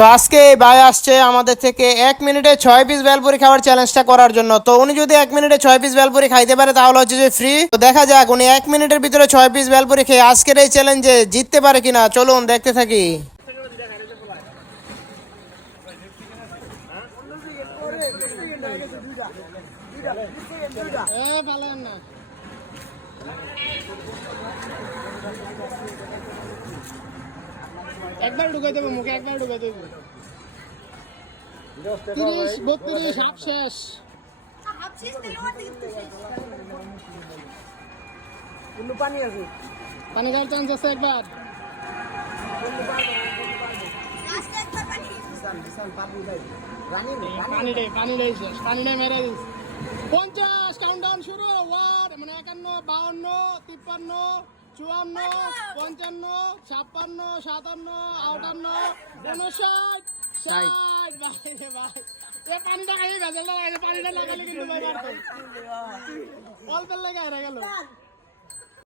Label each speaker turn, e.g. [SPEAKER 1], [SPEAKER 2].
[SPEAKER 1] তো আজকে এই ভাই আসছে আমাদের থেকে এক মিনিটে ছয় পিস বেলপুরি খাওয়ার চ্যালেঞ্জটা করার জন্য। তো উনি যদি এক মিনিটে ছয় পিস বেলপুরি খাইতে পারে, তাহলে হচ্ছে যে ফ্রি তো দেখা যাক উনি এক মিনিটের ভিতরে ছয় পিস বেলপুরি খেয়ে আজকের এই চ্যালেঞ্জে জিততে পারে কিনা। চলুন, দেখতে থাকি। একবার ঢুকাই দেবো মুখে একবার ঢুকাই দেবো। তিরিশ বত্রিশ হাফ শেষ। পানি খাওয়ার চান্স আছে একবার।
[SPEAKER 2] পানি
[SPEAKER 1] পানি নেই পানি নেই শেষ পানি নেই মেরে দিস। পঞ্চাশ কাউন্টডাউন শুরু ওয়ার মানে একান্ন বাউন্ন তিপ্পান্ন। চুয়ান্ন পঞ্চান্ন ছাপ্পান্ন সাতান্ন আটান্ন উনষাট ষাট। ভাই রে ভাই এ পানিটা খাই ভেজাল লাগাইছে পানিটা লাগালে কিন্তু অল্পের লেগে হেরে গেল।